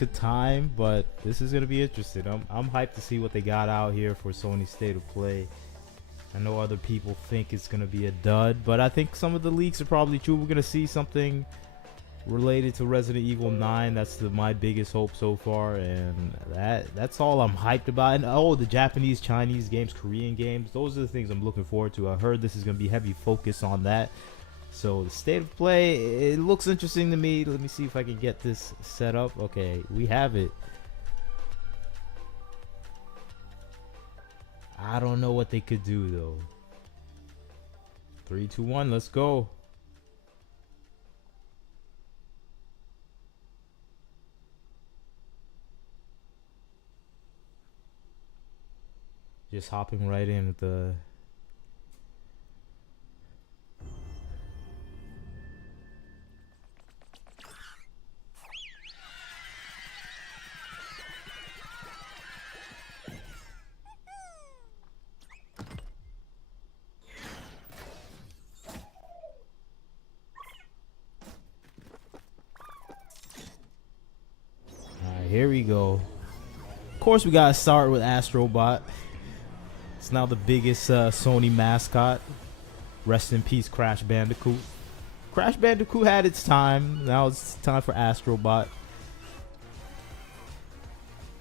nick of time, but this is gonna be interesting. I'm hyped to see what they got out here for Sony State of Play. I know other people think it's gonna be a dud, but I think some of the leaks are probably true. We're gonna see something related to Resident Evil 9. That's my biggest hope so far, and that's all I'm hyped about. And oh, the Japanese, Chinese games, Korean games, those are the things I'm looking forward to. I heard this is gonna be heavy focus on that. So the state of play, it looks interesting to me. Let me see if I can get this set up. Okay, we have it. I don't know what they could do though. 3, 2, 1, let's go. Just hopping right in with the here we go. Of course, we gotta start with Astrobot. It's now the biggest Sony mascot. Rest in peace, Crash Bandicoot. Crash Bandicoot had its time. Now it's time for Astrobot.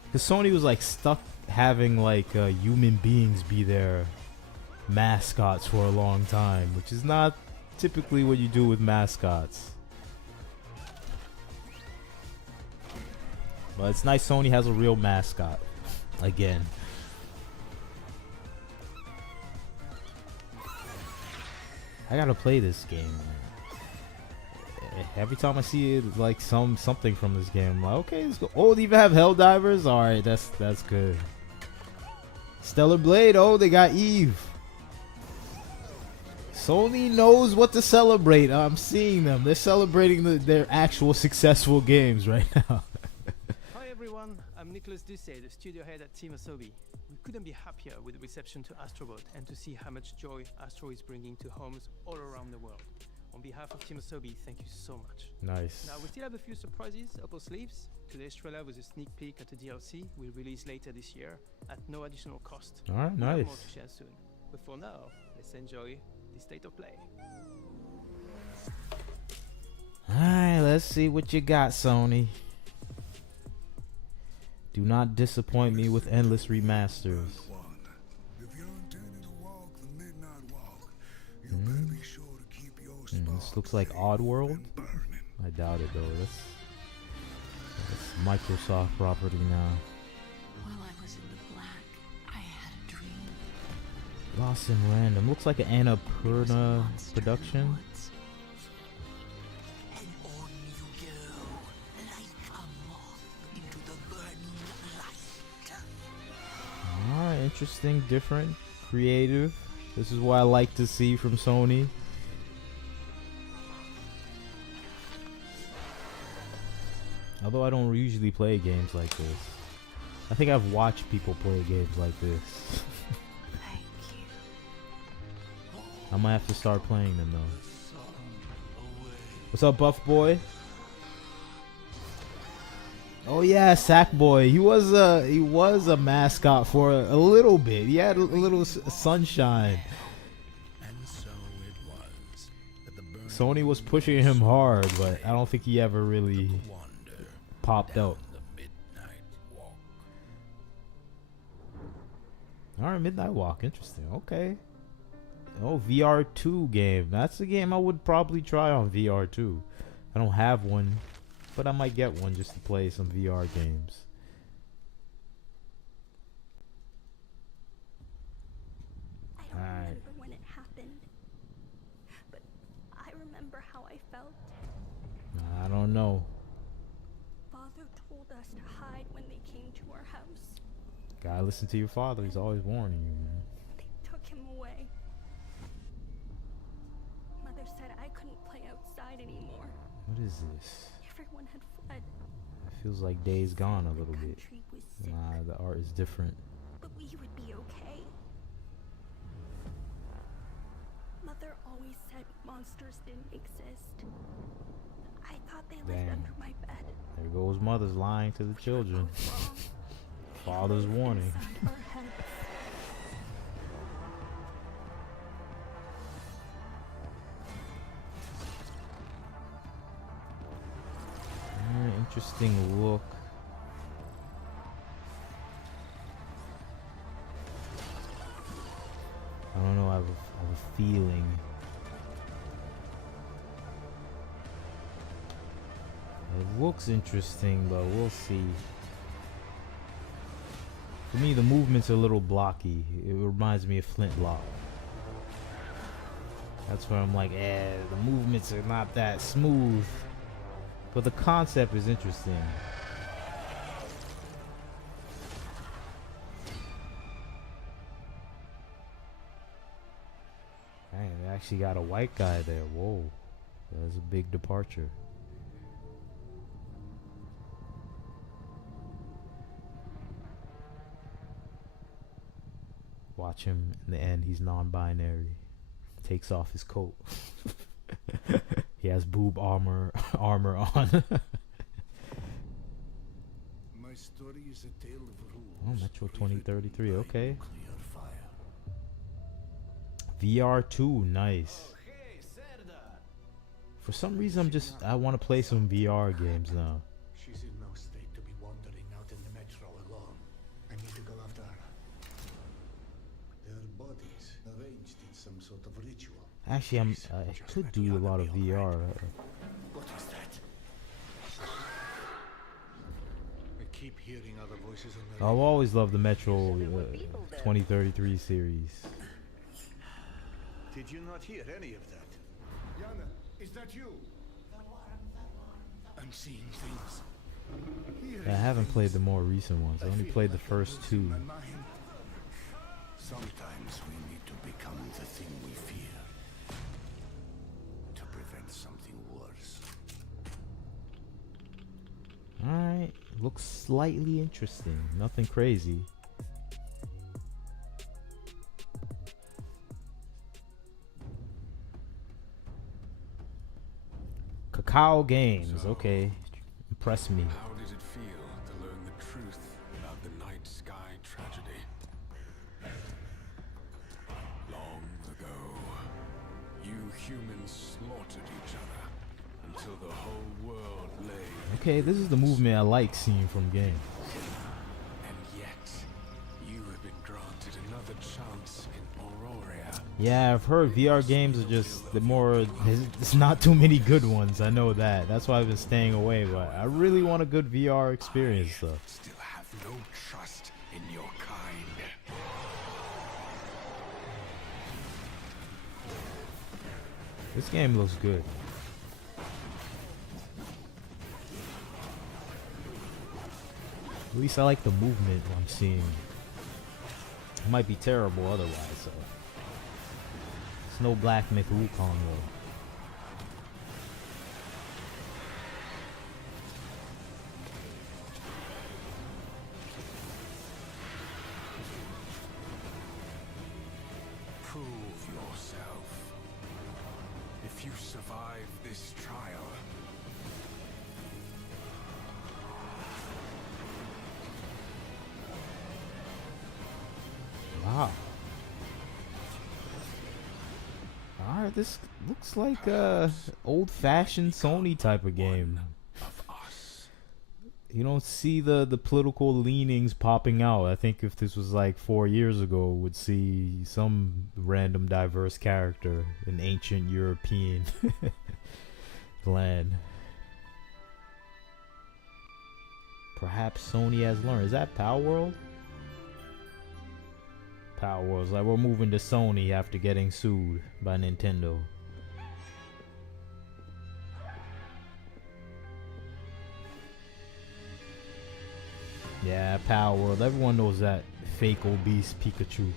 Because Sony was like stuck having like human beings be their mascots for a long time, which is not typically what you do with mascots. But it's nice Sony has a real mascot again. I gotta play this game. Every time I see it, like something from this game, I'm like, okay, let's go. Oh, they even have Helldivers. All right, that's good. Stellar Blade. Oh, they got Eve. Sony knows what to celebrate. I'm seeing them. They're celebrating their actual successful games right now. Hi everyone, I'm Nicholas Ducey, the studio head at Team Asobi. We couldn't be happier with the reception to Astrobot and to see how much joy Astro is bringing to homes all around the world. On behalf of Team Asobi, thank you so much. Nice. Now we still have a few surprises up our sleeves. Today's trailer was a sneak peek at the DLC we'll release later this year at no additional cost. Alright, We'll have nice. more to share soon. But for now, let's enjoy the state of play. Alright, let's see what you got, Sony. Do not disappoint me with endless remasters. This looks like Oddworld. I doubt it though. That's Microsoft property now. While I was in the black, I had a dream. Lost in Random. Looks like an Annapurna production. And on you go, like a moth into the burning light. Alright, interesting, different, creative. This is what I like to see from Sony. Although I don't usually play games like this. I think I've watched people play games like this. Thank you. I might have to start playing them though. What's up, Buff Boy? Oh yeah, Sackboy. He was a mascot for a little bit. He had a little sunshine. And so it was that the burning Sony was pushing him hard, but I don't think he ever really wander popped down out. the midnight walk. Alright, Midnight Walk. Interesting. Okay. Oh, VR2 game. That's a game I would probably try on VR2. I don't have one, but I might get one just to play some VR games. I don't Alright. remember when it happened, but I remember how I felt. I don't know. Father told us to hide when they came to our house. Gotta listen to your father. He's always warning you, man. They took him away. Mother said I couldn't play outside anymore. What is this? Everyone had fled. It feels like Days Gone a little The bit. country was sick, Nah, the art is different. but we would be okay. Mother always said monsters didn't exist. I thought they lived Damn. under my bed. There goes mothers lying to the children. Wrong. Father's warning. Inside our heads. Interesting look. I don't know, I have a feeling. It looks interesting, but we'll see. For me, the movement's a little blocky. It reminds me of Flintlock. That's where I'm like, the movements are not that smooth. But the concept is interesting. Dang, they actually got a white guy there. Whoa. That's a big departure. Watch him in the end, he's non-binary. Takes off his coat. He has boob armor on. My story is a tale of rules. Oh, Metro 2033, okay. Nuclear fire. VR 2, nice. For some reason, I want to play some VR games now. She's in no state to be wandering out in the metro alone. I need to go after her. Their bodies arranged in some sort of ritual. Actually, I could do a lot of VR. What is that? I keep hearing other voices on the I've always loved the Metro 2033 series. Did you not hear any of that? Yana, is that you? I'm seeing things. I haven't played the more recent ones. I only played the first two. Sometimes we need to become the thing we fear to prevent something worse. Alright, looks slightly interesting. Nothing crazy. Cacao Games, okay. Impress me. How did it feel to learn the truth about the night sky tragedy? Long ago, you humans slaughtered each other until the whole world lay. Okay, this is the movement I like seeing from games. And yet, you have been granted another chance in Aurora. Yeah, I've heard VR games are just there's not too many good ones. I know that. That's why I've been staying away, but I really want a good VR experience though. Still have no trust in your kind. This game looks good. At least I like the movement I'm seeing. It might be terrible otherwise, so. It's no Black Myth Wukong though. Prove yourself. If you survive this trial, Wow. Alright, this looks like a old-fashioned Sony type of game. of us. You don't see the political leanings popping out. I think if this was like 4 years ago, would see some random diverse character in ancient European land. Perhaps Sony has learned. Is that Power World? Power World's like, we're moving to Sony after getting sued by Nintendo. Yeah, Power World. Everyone knows that fake obese Pikachu.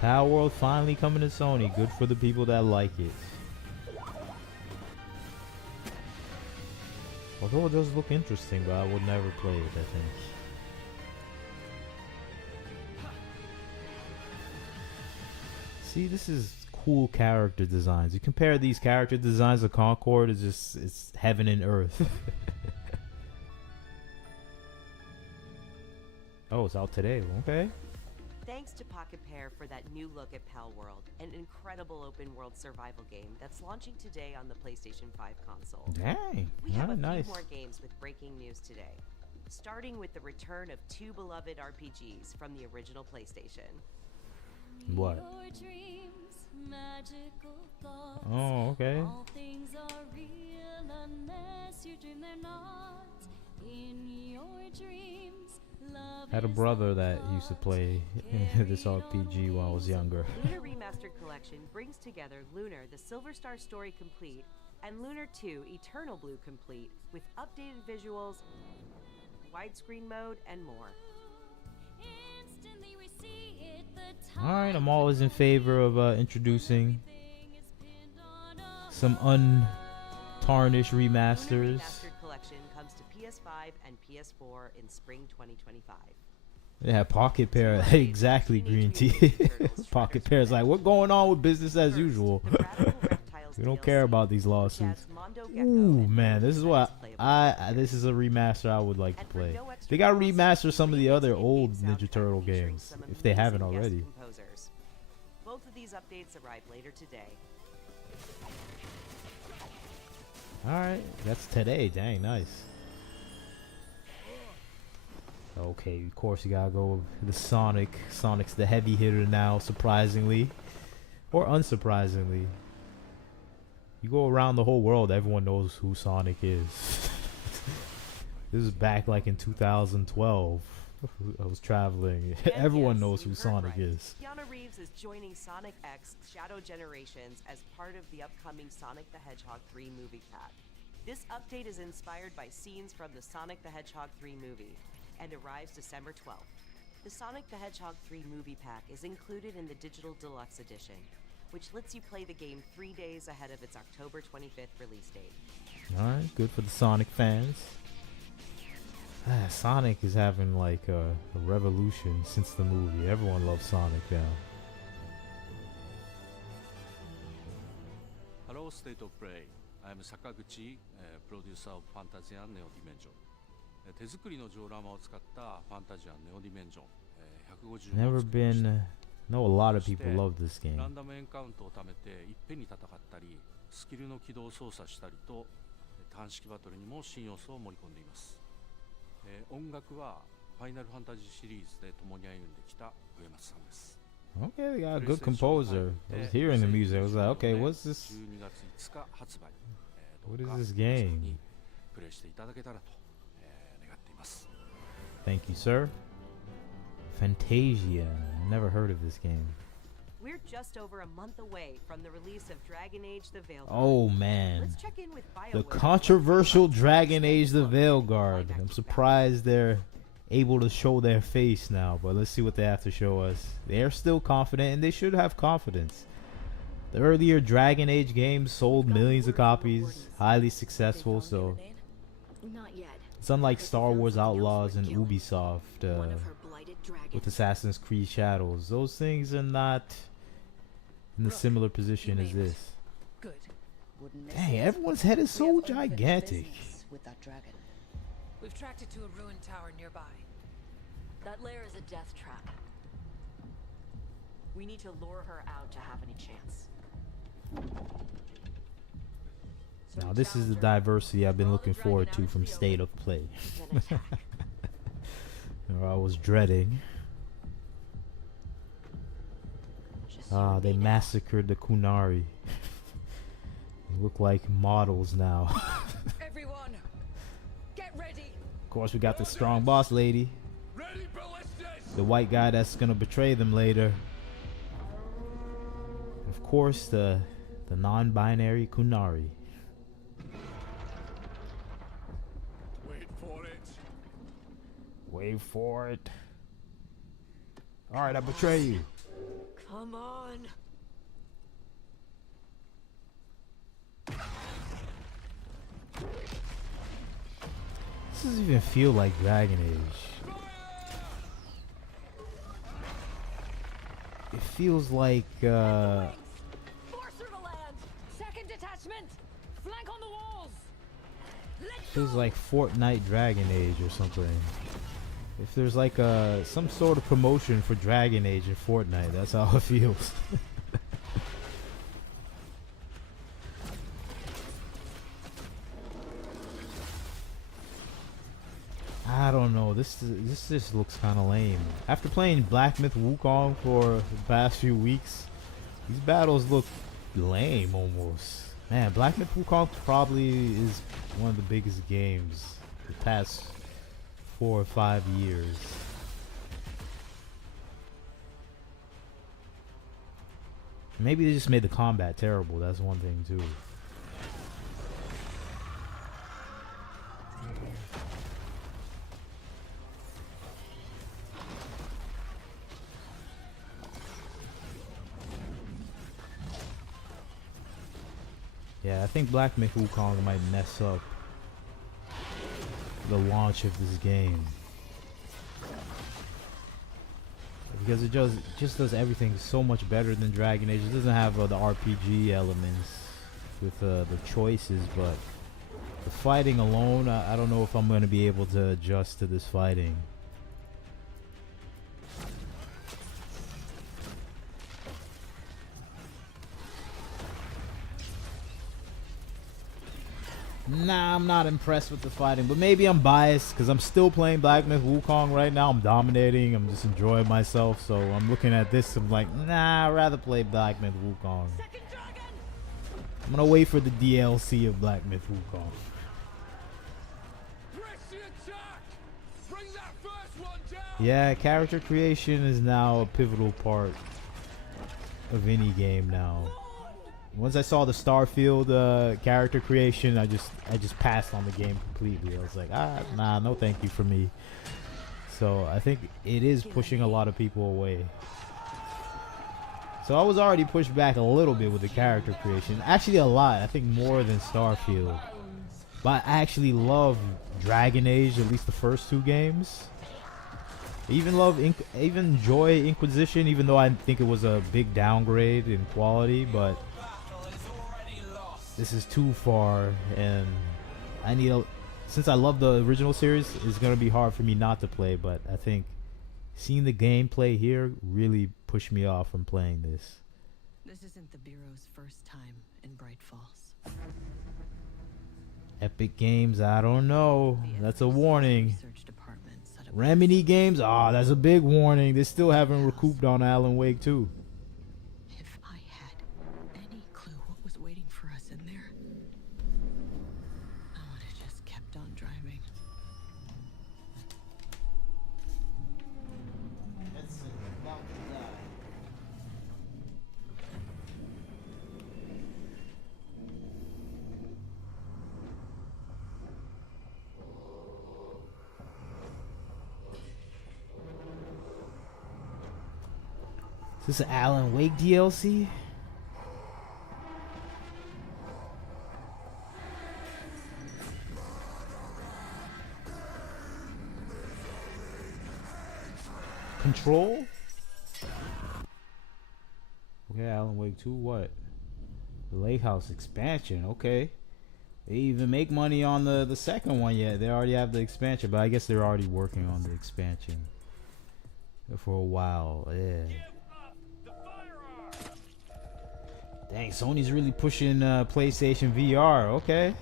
Power World finally coming to Sony. Good for the people that like it. Although it does look interesting, but I would never play it, I think. See, this is cool character designs. You compare these character designs to Concord, it's heaven and earth. Oh, it's out today. Okay. Thanks to Pocket Pair for that new look at Pal World, an incredible open world survival game that's launching today on the PlayStation 5 console. Dang. We have a nice. few more games with breaking news today, starting with the return of two beloved RPGs from the original PlayStation. What? Oh, okay. All things are real unless you dream they're not. In your dreams, love I had a is brother the that used to play this RPG while I was younger. Lunar Remastered Collection brings together Lunar, the Silver Star Story Complete, and Lunar 2, Eternal Blue Complete, with updated visuals, widescreen mode, and more. Instantly we see it, the Alright, I'm always in favor of introducing thing is pinned on us. some untarnished Lunar remasters. Remastered Collection comes to PS5 and PS4 in spring 2025. Yeah, Pocket Pair, exactly, Green Tea. Pocket Pair's like, what's going on with business as usual? The Radical Reptiles We don't DLC, care about these which lawsuits. adds Mondo Gecko Ooh, and man, Mondo this is what playable. this is a remaster I would like to And for play. no extra They gotta cost, remaster some of the other in-game old soundtrack Ninja Turtle featuring games some if they haven't amazing guest already. composers. Both of these updates arrive later today. Alright, that's today. Dang, nice. Okay, of course you gotta go with the Sonic. Sonic's the heavy hitter now, surprisingly. Or unsurprisingly. You go around the whole world, everyone knows who Sonic is. This is back like in 2012. I was traveling. And Everyone yes, knows you who heard Sonic right. is. Keanu Reeves is joining Sonic X Shadow Generations as part of the upcoming Sonic the Hedgehog 3 movie pack. This update is inspired by scenes from the Sonic the Hedgehog 3 movie and arrives December 12th. The Sonic the Hedgehog 3 movie pack is included in the Digital Deluxe Edition, which lets you play the game 3 days ahead of its October 25th release date. Alright, good for the Sonic fans. Sonic is having like a revolution since the movie. Everyone loves Sonic now. Hello, State of Play. I am Sakaguchi, producer of Fantasy and Neo Dimension. 手作りのジオラマを使ったファンタジアンネオディメンジョン、150 を Never 作りました。 been. Know a lot of people love this game. ランダムエンカウントを貯めていっぺんに戦ったり、スキルの起動を操作したりと、単式バトルにも新要素を盛り込んでいます。音楽はファイナルファンタジーシリーズで共に歩んできた上松さんです。 Okay, they got a good composer. I was hearing the music. I was like, okay, what's this? 12月5日発売。What is どうか this 皆さん game? にプレイしていただけたらと、願っています。 Thank you, sir. Fantasia. Never heard of this game. We're just over a month away from the release of Dragon Age the Veilguard. Oh man, Let's check in with the BioWare. controversial Dragon Age the Veilguard. I'm surprised they're able to show their face now, but let's see what they have to show us. They're still confident, and they should have confidence. The earlier Dragon Age games sold millions of copies, highly successful, so Not yet. it's unlike Star Wars Outlaws and Ubisoft One of her blighted dragons. with Assassin's Creed Shadows. Those things are not in a similar position as this. Good. Wouldn't miss Dang, it. everyone's head is We so have unfinished gigantic. business with that dragon. We've tracked it to a ruined tower nearby. That lair is a death trap. We need to lure her out to have any chance. Now this is the diversity I've been looking forward to from State of Play. Then attack. Or I was dreading. Just Ah, you they and me now. massacred the Kunari. They look like models now. Everyone, get ready. Of course, we got the strong boss lady. Ready, ballistas! The white guy that's gonna betray them later. Of course, the non-binary Kunari. Wait for it. Wait for it. Alright, I betray you. Come on. This doesn't even feel like Dragon Age. It feels like Force through the land. Second detachment. Flank on the walls. feels like Fortnite Dragon Age or something. If there's like some sort of promotion for Dragon Age in Fortnite, that's how it feels. I don't know. This just looks kind of lame. After playing Black Myth Wukong for the past few weeks, these battles look lame almost. Man, Black Myth Wukong probably is one of the biggest games the past 4 or 5 years. Maybe they just made the combat terrible. That's one thing too. Yeah, I think Black Myth Wukong might mess up the launch of this game. Because it just does everything so much better than Dragon Age. It doesn't have the RPG elements with the choices, but the fighting alone, I don't know if I'm going to be able to adjust to this fighting. Nah, I'm not impressed with the fighting, but maybe I'm biased because I'm still playing Black Myth Wukong right now. I'm dominating. I'm just enjoying myself. So I'm looking at this. I'm like, nah, I'd rather play Black Myth Wukong. I'm gonna wait for the DLC of Black Myth Wukong. Yeah, character creation is now a pivotal part of any game now. Once I saw the Starfield character creation, I just passed on the game completely. I was like, nah, no thank you for me. So I think it is pushing a lot of people away. So I was already pushed back a little bit with the character creation. Actually a lot, I think more than Starfield. But I actually love Dragon Age, at least the first 2 games. I even enjoy Inquisition, even though I think it was a big downgrade in quality, but this is too far, and I need since I love the original series, it's gonna be hard for me not to play, but I think seeing the gameplay here really pushed me off from playing this. This isn't the Bureau's first time in Bright Falls. Epic Games, I don't know. That's a warning. Remedy Games, that's a big warning. They still haven't recouped on Alan Wake 2. If I had any clue what was waiting for us in there, I would have just kept on driving. Is this an Alan Wake DLC? Control? Okay, Alan Wake 2, what? The Lake House expansion, okay. They even make money on the second one yet. They already have the expansion, but I guess they're already working on the expansion for a while, yeah. Dang, Sony's really pushing PlayStation VR. Okay.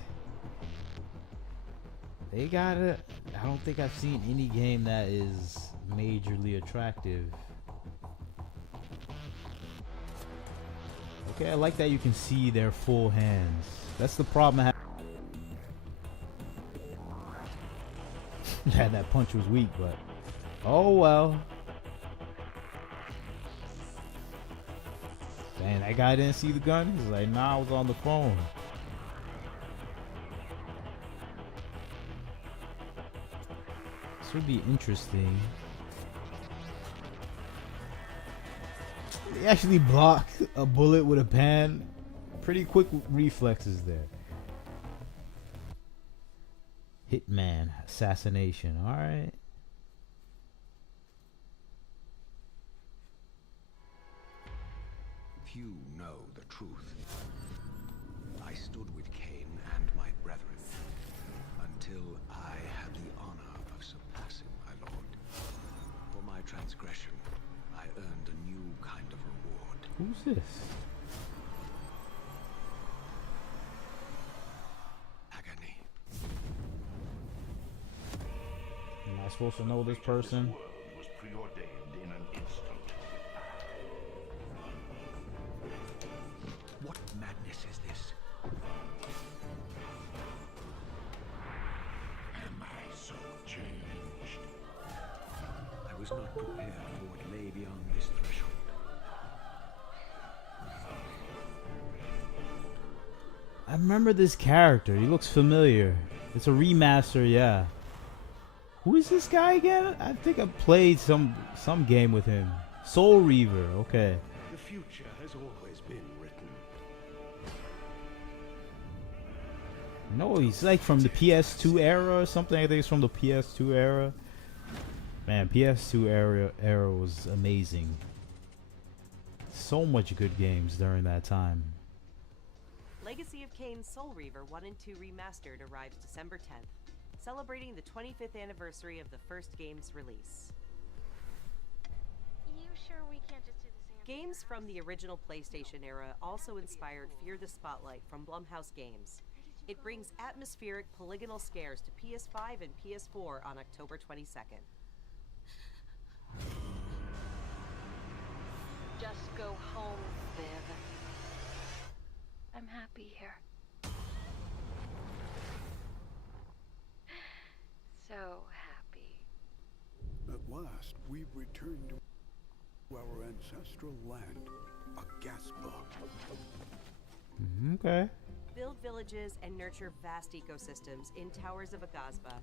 They got it. I don't think I've seen any game that is majorly attractive. Okay, I like that you can see their full hands. That's the problem I have. Yeah, that punch was weak, but oh well. Dang, that guy didn't see the gun? He's like, nah, I was on the phone. This would be interesting. He actually blocked a bullet with a pan. Pretty quick reflexes there. Hitman, assassination, alright. Few know the truth. I stood with Cain and my brethren until I had the honor of surpassing my lord. For my transgression, I earned a new kind of reward. Who's this? Agony. Am I supposed to know this person? Was preordained in an instant. What madness is this? Am I so changed? I was not prepared for what lay beyond this threshold. I remember this character. He looks familiar. It's a remaster, yeah. Who is this guy again? I think I played some game with him. Soul Reaver, okay. The future has always been written. No, he's like from the PS2 era or something. I think it's from the PS2 era. Man, PS2 era was amazing. So much good games during that time. Legacy of Kain Soul Reaver 1 and 2 Remastered arrives December 10th, celebrating the 25th anniversary of the first game's release. You sure we can't just do the same? Games from the original PlayStation era also inspired Fear the Spotlight from Blumhouse Games. It brings atmospheric polygonal scares to PS5 and PS4 on October 22nd. Just go home, Viv. I'm happy here. So happy. At last, we've returned to our ancestral land, Agaspa. Okay. Build villages and nurture vast ecosystems in Towers of Agasba.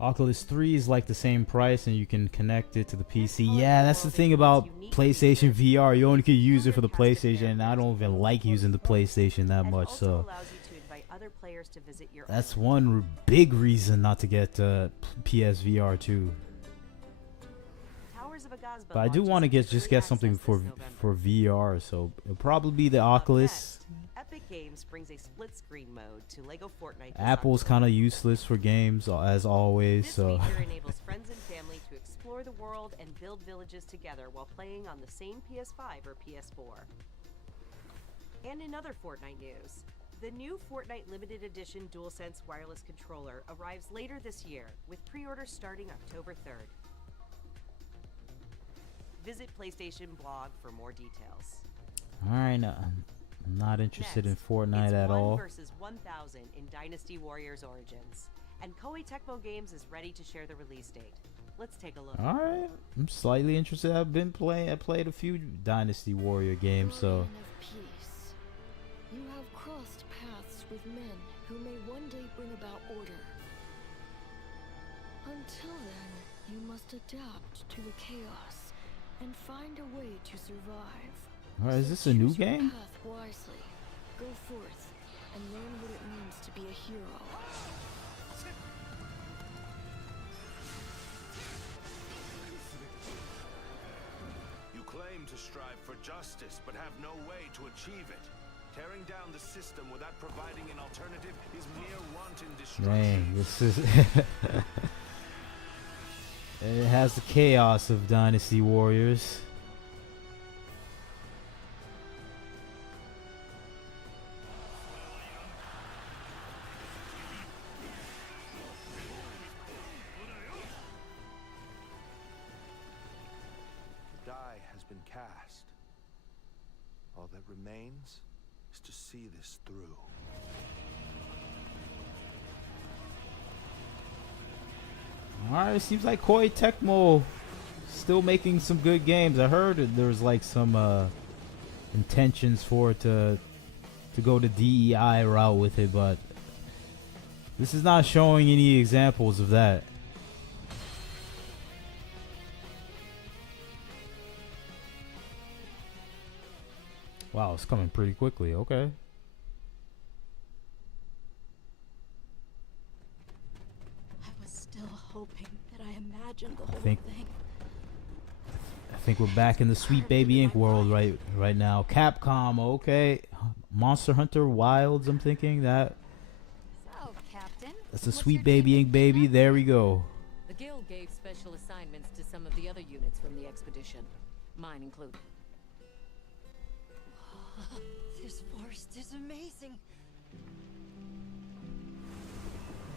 Oculus 3 is like the same price and you can connect it to the PC. Yeah, that's the thing about PlayStation VR. You only can use it for the PlayStation, and I don't even like using the PlayStation that much, so that's one big reason not to get PSVR 2. But I do want to get something for VR, so it'll probably be the Oculus. Epic Games brings a split screen mode to Lego Fortnite. Apple's kind of useless for games as always, so This feature enables friends and family to explore the world and build villages together while playing on the same PS5 or PS4. And in other Fortnite news, the new Fortnite Limited Edition DualSense wireless controller arrives later this year, with pre-orders starting October 3rd. Visit PlayStation blog for more details. alright, I'm not interested in Fortnite It's at 1 all. versus 1,000 in Dynasty Warriors Origins, and Koei Tecmo Games is ready to share the release date. Let's take a look. Alright, I'm slightly interested. I played a few Dynasty Warrior games, so Guardian of peace. You have crossed paths with men who may one day bring about order. Until then, you must adapt to the chaos and find a way to survive. alright, is So this a new choose your game? path wisely. Go forth and learn what it means to be a hero. You claim to strive for justice, but have no way to achieve it. Tearing down the system without providing an alternative is mere wanton destruction. Dang, this is it has the chaos of Dynasty Warriors. The die has been cast. All that remains is to see this through. Alright, it seems like Koei Tecmo still making some good games. I heard that there was like some intentions for it to go the DEI route with it, but this is not showing any examples of that. Wow, it's coming pretty quickly. Okay. I was still hoping that I imagined the whole think thing. I think we're back in the Sweet Baby Inc. world right now. Capcom, okay. Monster Hunter Wilds, I'm thinking that. So, Captain. That's a Sweet Baby Inc. baby. There we go. The guild gave special assignments to some of the other units from the expedition, mine included. This forest is amazing.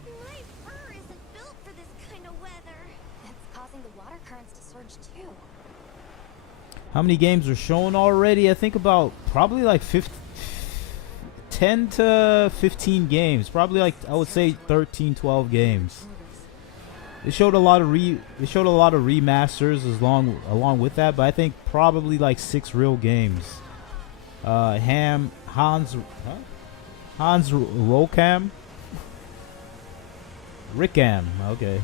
My fur isn't built for this kind of weather. That's causing the water currents to surge too. How many games are shown already? I think about probably like 10 to 15 games. Probably like I would say 13, 12 games. They showed a lot of remasters along with that, but I think probably like 6 real games. Hans Rokam? Rickam, okay.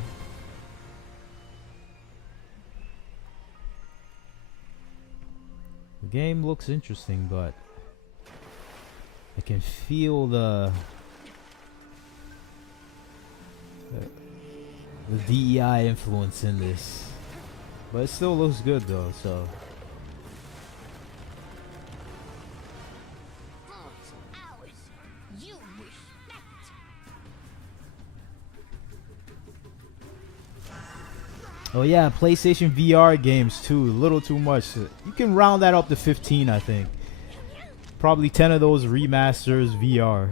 The game looks interesting, but I can feel the DEI influence in this. But it still looks good though, so. Oh yeah, PlayStation VR games too. A little too much. You can round that up to 15, I think. Probably 10 of those remasters VR.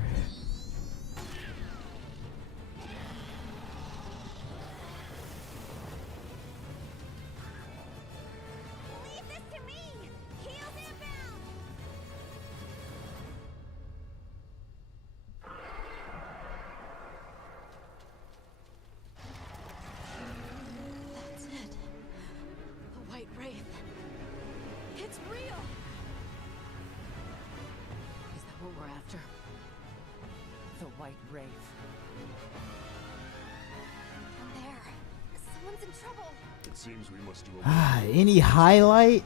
Any highlight?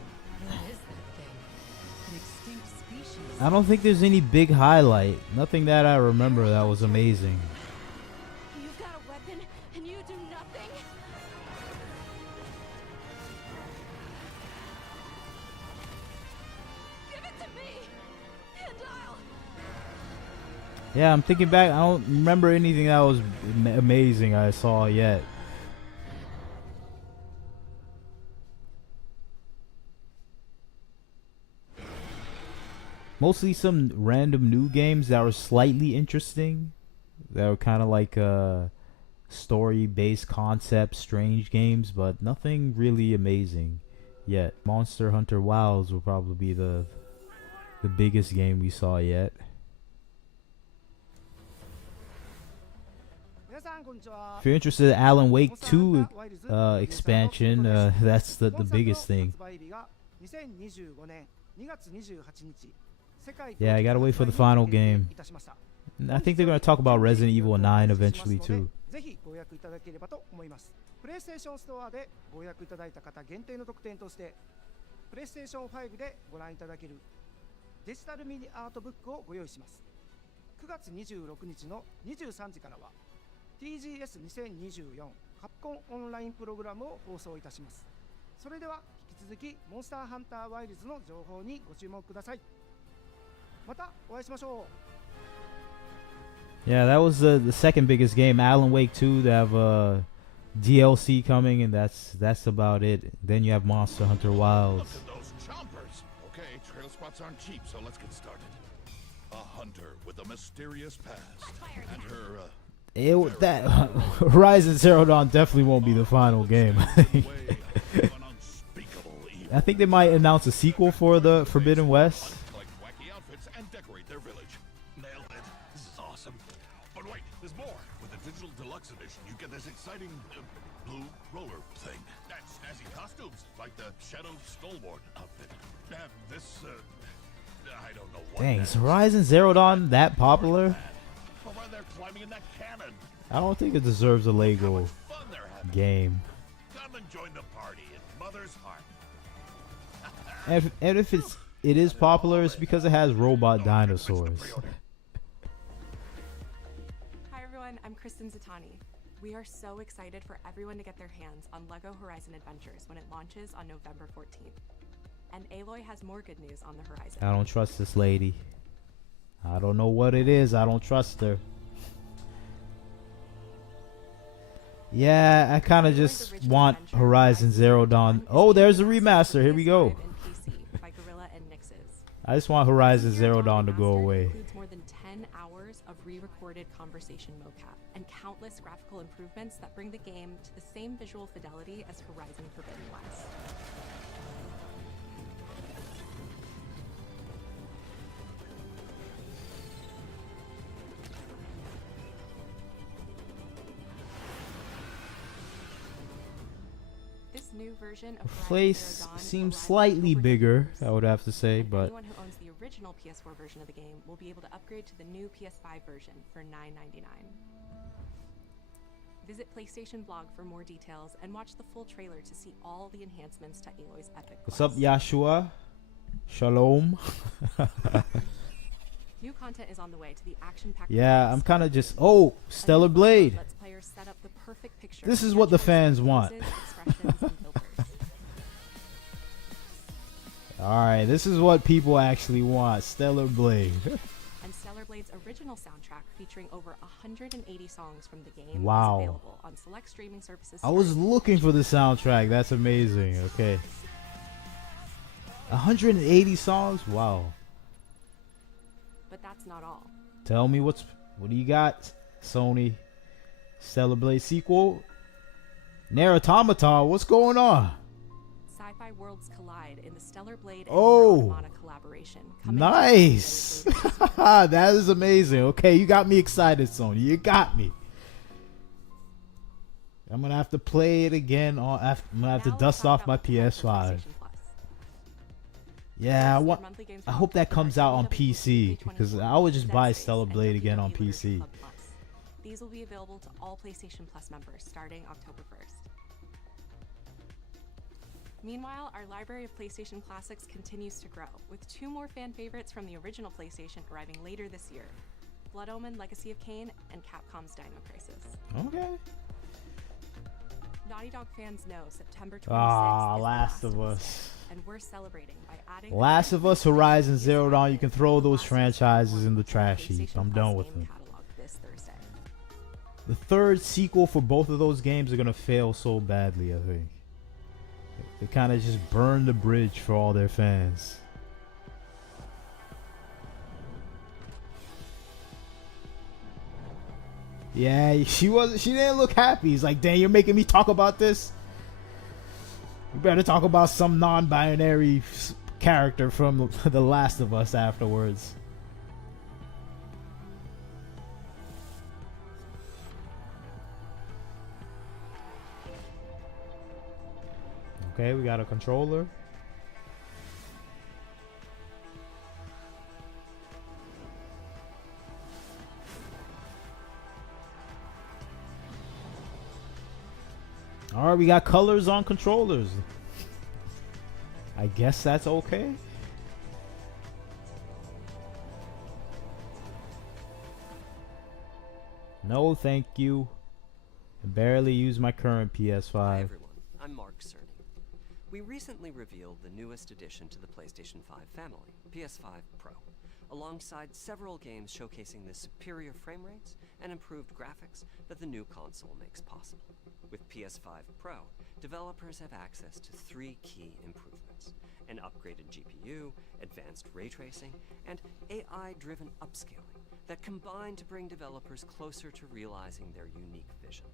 I don't think there's any big highlight. Nothing that I remember that was amazing. You've got a weapon and you do nothing. Give it to me, and I'll. Yeah, I'm thinking back. I don't remember anything that was amazing I saw yet. Mostly some random new games that were slightly interesting. That were kind of like story-based concept, strange games, but nothing really amazing yet. Monster Hunter Wilds will probably be the biggest game we saw yet. If you're interested in Alan Wake 2 expansion, that's the biggest thing. Yeah, I gotta wait for the final game. I think they're gonna talk about Resident Evil 9 eventually too. ぜひご予約いただければと思います。プレイステーションストアでご予約いただいた方限定の特典として、プレイステーション5でご覧いただけるデジタルミニアートブックをご用意します。9月26日の23時からは TGS2024 カプコンオンラインプログラムを放送いたします。それでは引き続きモンスターハンターワイルズの情報にご注目ください。またお会いしましょう。Yeah, that was the second biggest game. Alan Wake 2, they have DLC coming, and that's about it. Then you have Monster Hunter Wilds. Look at those chompers. Okay, trail spots aren't cheap, so let's get started. A hunter with a mysterious past, and her. That Horizon Zero Dawn definitely won't be the final game. I think they might announce a sequel for the Forbidden West. Deluxe edition, you get this exciting blue roller thing. That's snazzy costumes, like the Shadow Stalwart outfit. And this, I don't know what. Dang, is Horizon Zero Dawn that popular? Or why they're climbing in that cannon. I don't think it deserves a Lego game. Come and join the party in Mother's Heart. And if it is popular, it's because it has robot dinosaurs. Hi everyone, I'm Kristen Zatani. We are so excited for everyone to get their hands on LEGO Horizon Adventures when it launches on November 14th. And Aloy has more good news on the horizon. I don't trust this lady. I don't know what it is. I don't trust her. Yeah, I kind of just want Horizon Zero Dawn. Oh, there's a remaster. Here we go. By Gorilla and Nixes. I just want Horizon Zero Dawn to go away. Includes more than 10 hours of re-recorded conversation mocap and countless graphical improvements that bring the game to the same visual fidelity as Horizon Forbidden West. This new version of Horizon Place Zero Dawn seems will slightly arrive in bigger, October I would have to say, and but anyone who owns the original PS4 version of the game will be able to upgrade to the new PS5 version for $9.99. Visit PlayStation blog for more details and watch the full trailer to see all the enhancements to Aloy's epic what's up, quest. Yashua? Shalom. New content is on the way to the action-packed. Yeah, I'm kind of just. Oh, Stellar Blade. Lets players set up the perfect picture This of is their what the choices, fans want. poses, expressions, and filters. Alright, this is what people actually want. Stellar Blade. And Stellar Blade's original soundtrack, featuring over 180 songs from the game, Wow. is available on select streaming services. I was starting looking for the soundtrack. That's amazing. Okay. 180 songs? Wow. But that's not all. Tell me what do you got, Sony? Stellar Blade sequel? Nier Automata, what's going on? Sci-fi worlds collide in the Stellar Blade and Oh. Nier Automata collaboration. coming Nice. to January 28th. That is amazing. Okay, you got me excited, Sony. You got me. I'm gonna have to play it again. I'm gonna have to Now let's dust talk off about my what's ahead for PS5. PlayStation Plus. Yeah, First, their monthly games I for hope that October comes are out on WWE PC because 2K24, I would just buy Dead Space, Stellar and Blade again WWE on Leadership PC. Club Plus. These will be available to all PlayStation Plus members starting October 1st. Meanwhile, our library of PlayStation classics continues to grow, with 2 more fan favorites from the original PlayStation arriving later this year: Blood Omen: Legacy of Kain and Capcom's Dino Crisis. Okay. Naughty Dog fans know September 26th Ah, is The Last of Us. and we're celebrating by adding the Last of Us, Horizon Zero Dawn. You can throw those Last of Us franchises in the to trash heap. PlayStation I'm Plus done with game them. catalog this Thursday. The third sequel for both of those games are gonna fail so badly. I think they kind of just burn the bridge for all their fans. Yeah, she didn't look happy. He's like, dang, you're making me talk about this. You better talk about some non-binary character from The Last of Us afterwards. Okay, we got a controller. Alright, we got colors on controllers. I guess that's okay. No, thank you. I barely use my current PS5. Hi everyone, I'm Mark Cerny. We recently revealed the newest addition to the PlayStation 5 family, PS5 Pro, alongside several games showcasing the superior frame rates and improved graphics that the new console makes possible. With PS5 Pro, developers have access to 3 key improvements: an upgraded GPU, advanced ray tracing, and AI-driven upscaling that combine to bring developers closer to realizing their unique vision.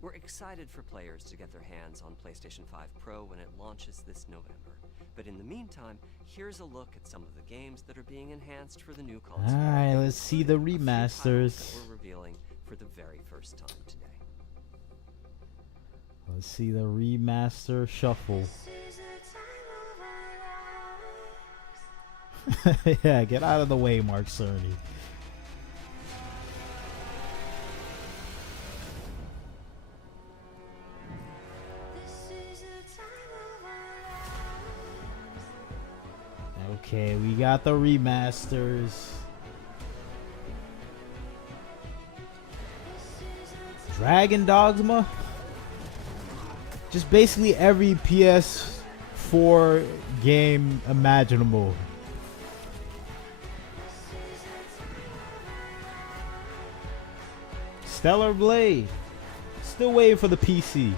We're excited for players to get their hands on PlayStation 5 Pro when it launches this November. But in the meantime, here's a look at some of the games that are being enhanced for the new console. Alright, let's see the including a few titles remasters. that we're revealing for the very first time today. Let's see the remaster shuffle. Yeah, get out of the way, Mark Cerny. Okay, we got the remasters. Dragon Dogma. Just basically every PS4 game imaginable. Stellar Blade. Still waiting for the PC.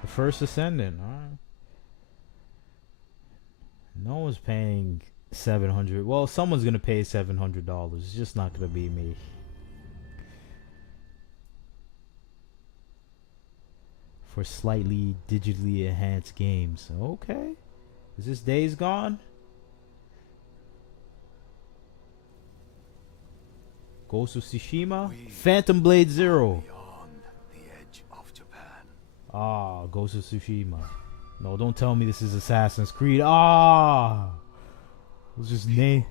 The first Ascendant. Alright. No one's paying $700. Well, someone's gonna pay $700. It's just not gonna be me. For slightly digitally enhanced games. Okay. Is this Days Gone? Ghost of Tsushima? Phantom Blade Zero. Ah, Ghost of Tsushima. No, don't tell me this is Assassin's Creed. Ah, it was just name.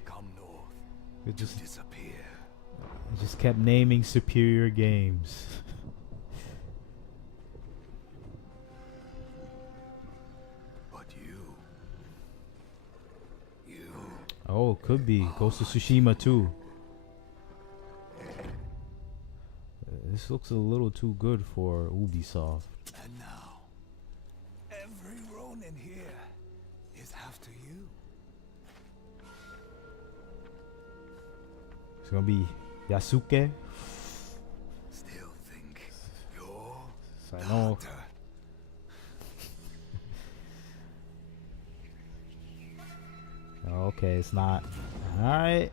It just disappear. It just kept naming superior games. But you. Oh, it could be Ghost of Tsushima 2. This looks a little too good for Ubisoft. And now, every Ronin here is after you. It's gonna be Yasuke. Still think you're So I know. Okay, it's not. All right.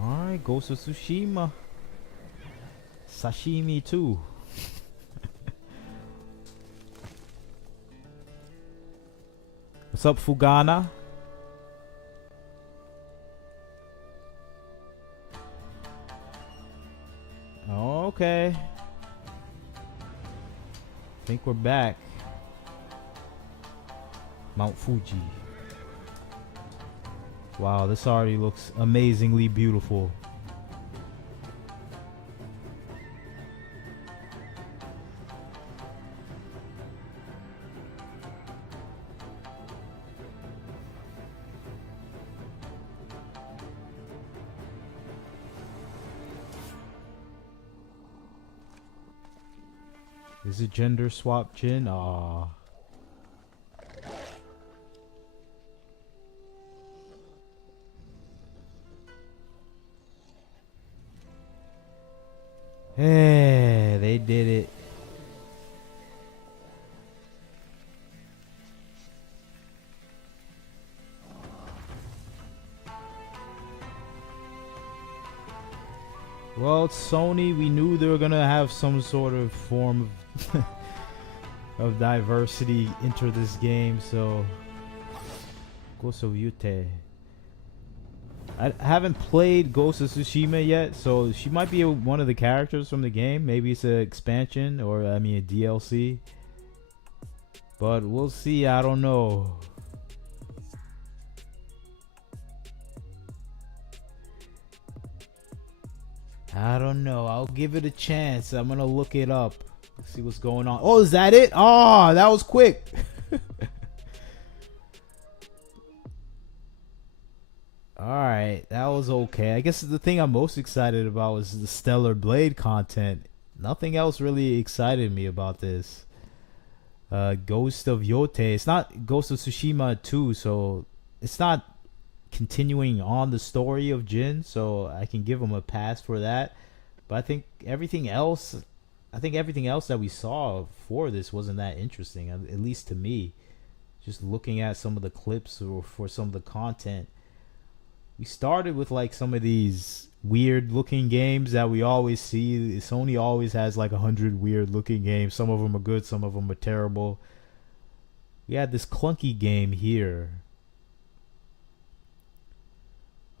Alright, Ghost of Tsushima. Sashimi too. What's up, Fugana? Okay. Think we're back. Mount Fuji. Wow, this already looks amazingly beautiful. Is it gender swap Jin? Ah. Hey, they did it. Well, it's Sony. We knew they were gonna have some sort of form of of diversity enter this game, so Ghost of Yute. I haven't played Ghost of Tsushima yet, so she might be one of the characters from the game. Maybe it's an expansion or I mean a DLC. But we'll see. I don't know. I don't know. I'll give it a chance. I'm gonna look it up. See what's going on. Oh, is that it? Oh, that was quick. Alright, that was okay. I guess the thing I'm most excited about was the Stellar Blade content. Nothing else really excited me about this. Ghost of Yote. It's not Ghost of Tsushima 2, so it's not continuing on the story of Jin, so I can give him a pass for that. But I think everything else that we saw for this wasn't that interesting, at least to me. Just looking at some of the clips or for some of the content. We started with like some of these weird looking games that we always see. Sony always has like 100 weird looking games. Some of them are good, some of them are terrible. We had this clunky game here.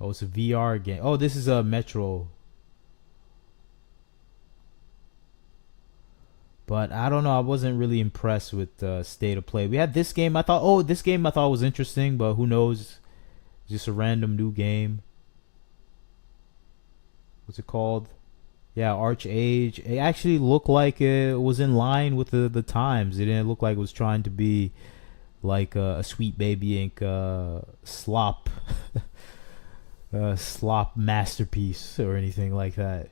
Oh, it's a VR game. Oh, this is a Metro. But I don't know. I wasn't really impressed with State of Play. We had this game. I thought, oh, this game I thought was interesting, but who knows? Just a random new game. What's it called? Yeah, Arch Age. It actually looked like it was in line with the times. It didn't look like it was trying to be like a Sweet Baby Inc. Slop slop masterpiece or anything like that.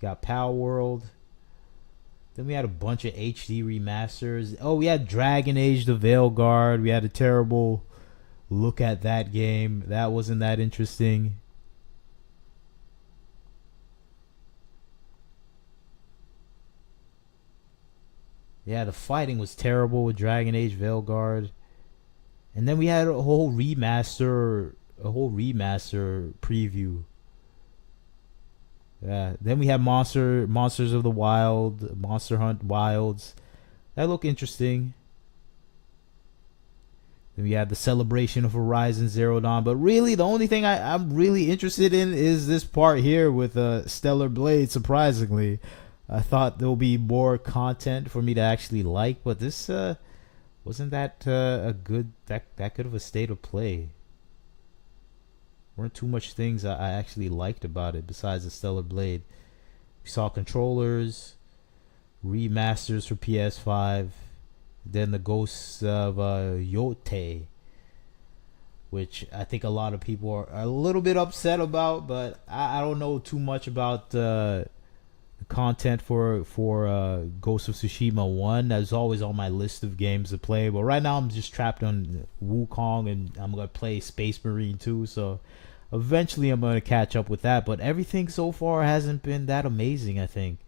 Got Power World. Then we had a bunch of HD remasters. Oh, we had Dragon Age the Veilguard. We had a terrible look at that game. That wasn't that interesting. Yeah, the fighting was terrible with Dragon Age Veilguard. And then we had a whole remaster preview. Yeah, then we have Monsters of the Wild, Monster Hunt Wilds. That looked interesting. Then we had the celebration of Horizon Zero Dawn. But really, the only thing I'm really interested in is this part here with Stellar Blade, surprisingly. I thought there'll be more content for me to actually like, but this wasn't that a good that good of a state of play. Weren't too much things I actually liked about it besides the Stellar Blade. We saw controllers, remasters for PS5, then the Ghosts of Yote, which I think a lot of people are a little bit upset about, but I don't know too much about the content for Ghost of Tsushima 1. That's always on my list of games to play, but right now I'm just trapped on Wukong, and I'm gonna play Space Marine 2, so eventually I'm gonna catch up with that. But everything so far hasn't been that amazing, I think.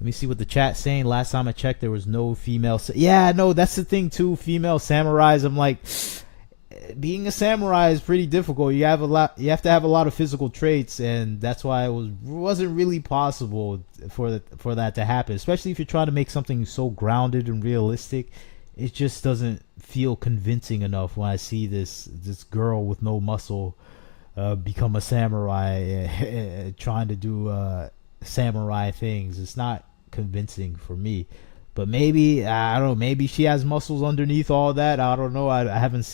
Let me see what the chat's saying. Last time I checked, there was no female. Yeah, no, that's the thing too. Female samurais. I'm like, being a samurai is pretty difficult. You have to have a lot of physical traits, and that's why it wasn't really possible for that to happen. Especially if you're trying to make something so grounded and realistic, it just doesn't feel convincing enough when I see this girl with no muscle become a samurai trying to do samurai things. It's not convincing for me. But maybe, I don't know, maybe she has muscles underneath all that. I don't know. I haven't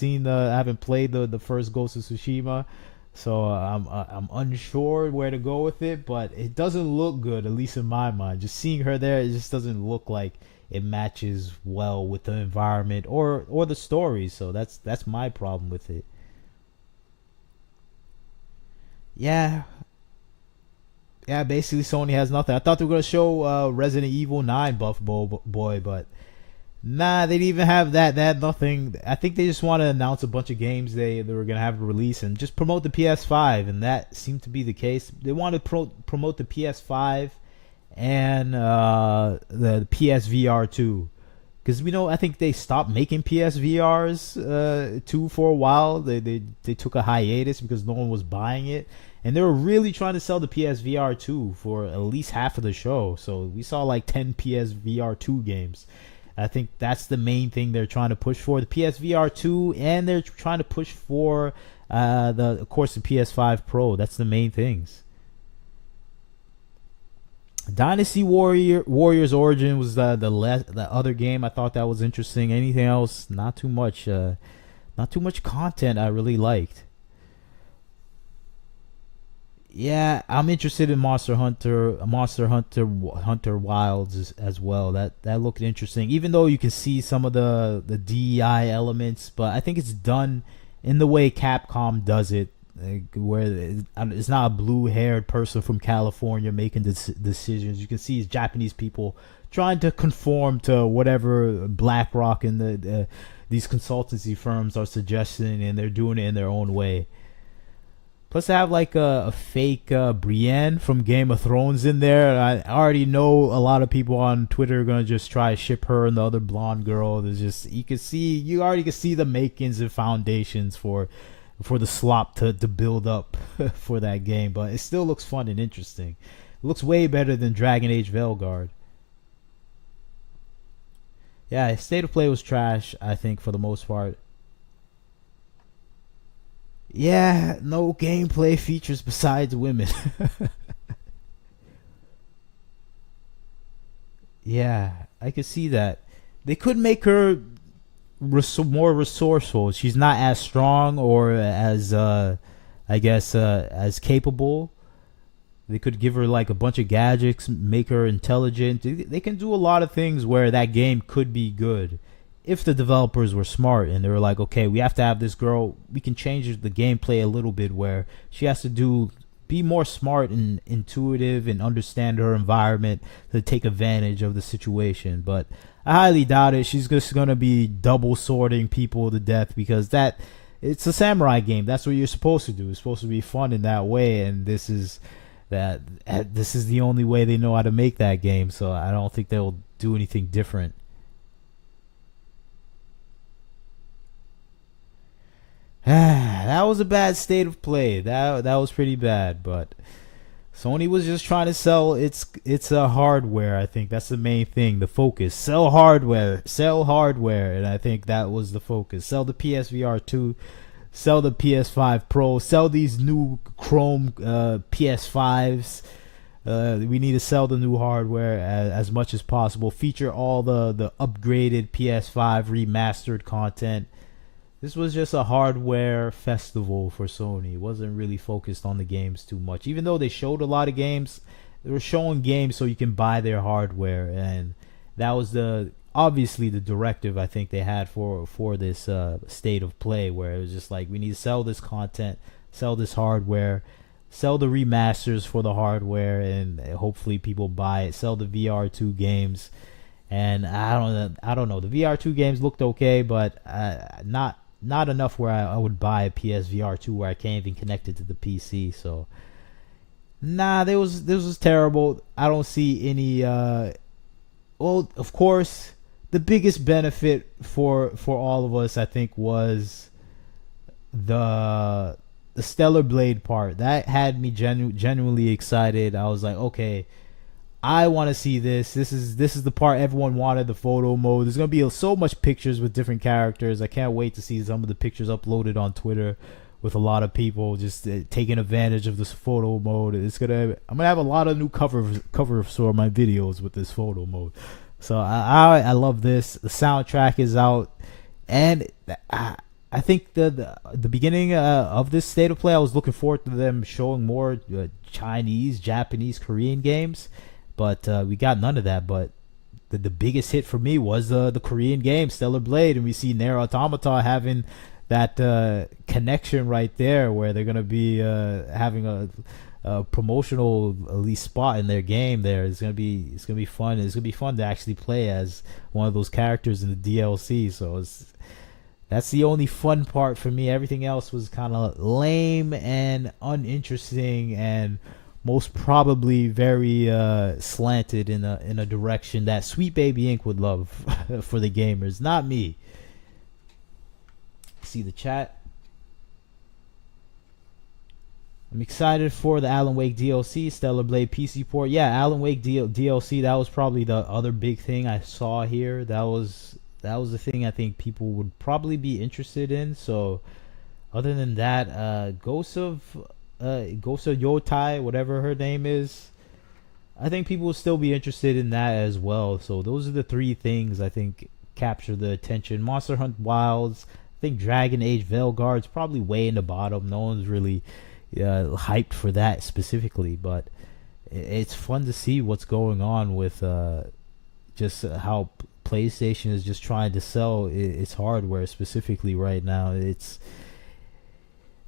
played the first Ghost of Tsushima, so I'm unsure where to go with it. But it doesn't look good, at least in my mind. Just seeing her there, it just doesn't look like it matches well with the environment or the story. So that's my problem with it. Yeah, basically Sony has nothing. I thought they were gonna show Resident Evil 9 Buff Boy, but nah, they didn't even have that. They had nothing. I think they just want to announce a bunch of games they were gonna have release and just promote the PS5, and that seemed to be the case. They want to promote the PS5 and the PSVR 2, because I think they stopped making PSVRs 2 for a while. They took a hiatus because no one was buying it. And they were really trying to sell the PSVR 2 for at least half of the show. So we saw like 10 PSVR 2 games. I think that's the main thing they're trying to push for. The PSVR 2, and they're trying to push for, of course, the PS5 Pro. That's the main things. Dynasty Warriors Origin was the other game. I thought that was interesting. Anything else? Not too much. Not too much content I really liked. Yeah, I'm interested in Monster Hunter Wilds as well. That looked interesting, even though you can see some of the DEI elements, but I think it's done in the way Capcom does it, where it's not a blue-haired person from California making decisions. You can see it's Japanese people trying to conform to whatever BlackRock and these consultancy firms are suggesting, and they're doing it in their own way. Plus, I have like a fake Brienne from Game of Thrones in there. I already know a lot of people on Twitter are gonna just try to ship her and the other blonde girl. There's just you already can see the makings and foundations for the slop to build up for that game. But it still looks fun and interesting. It looks way better than Dragon Age Veilguard. Yeah, State of Play was trash, I think, for the most part. Yeah, no gameplay features besides women. Yeah, I could see that. They could make her more resourceful. She's not as strong or as I guess as capable. They could give her like a bunch of gadgets, make her intelligent. They can do a lot of things where that game could be good if the developers were smart and they were like, okay, we have to have this girl. We can change the gameplay a little bit where she has to be more smart and intuitive and understand her environment to take advantage of the situation. But I highly doubt it. She's just gonna be double sorting people to death because it's a samurai game. That's what you're supposed to do. It's supposed to be fun in that way, and this is the only way they know how to make that game. So I don't think they'll do anything different. That was a bad state of play. That was pretty bad, but Sony was just trying to sell its hardware. I think that's the main thing, the focus. Sell hardware, and I think that was the focus. Sell the PSVR 2, sell the PS5 Pro, sell these new Chrome PS5s. We need to sell the new hardware as much as possible. Feature all the upgraded PS5 remastered content. This was just a hardware festival for Sony. It wasn't really focused on the games too much. Even though they showed a lot of games, they were showing games so you can buy their hardware, and that was obviously the directive I think they had for this state of play, where it was just like, we need to sell this content, sell this hardware, sell the remasters for the hardware, and hopefully people buy it. Sell the VR2 games, and I don't know. The VR2 games looked okay, but not enough where I would buy a PSVR 2 where I can't even connect it to the PC. So this was terrible. I don't see any well, of course, the biggest benefit for all of us, I think, was the Stellar Blade part. That had me genuinely excited. I was like, okay, I want to see this. This is the part everyone wanted, the photo mode. There's going to be so much pictures with different characters. I can't wait to see some of the pictures uploaded on Twitter with a lot of people just taking advantage of this photo mode. I'm going to have a lot of new covers for my videos with this photo mode. So I love this. The soundtrack is out, and I think the beginning of this state of play, I was looking forward to them showing more Chinese, Japanese, Korean games. But we got none of that. But the biggest hit for me was the Korean game, Stellar Blade. And we see Nier Automata having that connection right there, where they're going to be having a promotional at least spot in their game there. It's going to be fun. It's going to be fun to actually play as one of those characters in the DLC. So that's the only fun part for me. Everything else was kind of lame and uninteresting, and most probably very slanted in a direction that Sweet Baby Inc. would love for the gamers, not me. See the chat. I'm excited for the Alan Wake DLC, Stellar Blade PC port. Yeah, Alan Wake DLC, that was probably the other big thing I saw here. That was the thing I think people would probably be interested in. So other than that, Ghost of Yotai, whatever her name is, I think people will still be interested in that as well. So those are the three things I think capture the attention. Monster Hunt Wilds, I think Dragon Age Veilguard's probably way in the bottom. No one's really hyped for that specifically, but it's fun to see what's going on with just how PlayStation is just trying to sell its hardware specifically right now.